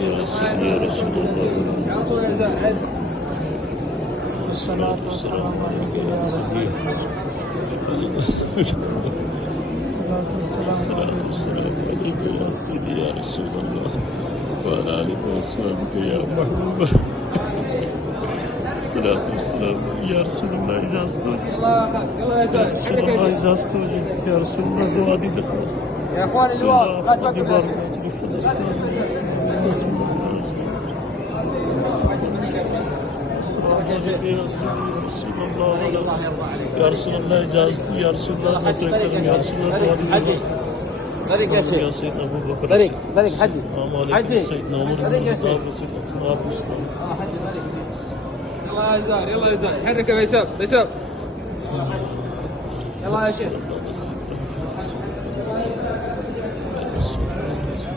يا رسول الله. الصلاة والسلام عليك يا رسول الله. الصلاة والسلام عليك يا سيدي يا رسول الله وعلى آلك وأصحابك يا محبوب. الصلاة والسلام يا رسول الله. إجازة الله إجازة يا رسول الله. دعاء دي يا اخوان الجواب لا تفكروا. يا رسول الله إجازتي يا رسول الله نصر كرم يا رسول الله. طريق يا شيخ. يا سيدنا أبو بكر. طريق حدي. حدي. سيدنا عمر بن الخطاب وسيدنا الصحابة. يلا يا زلمه حرك يا بيساب. يلا يا شيخ.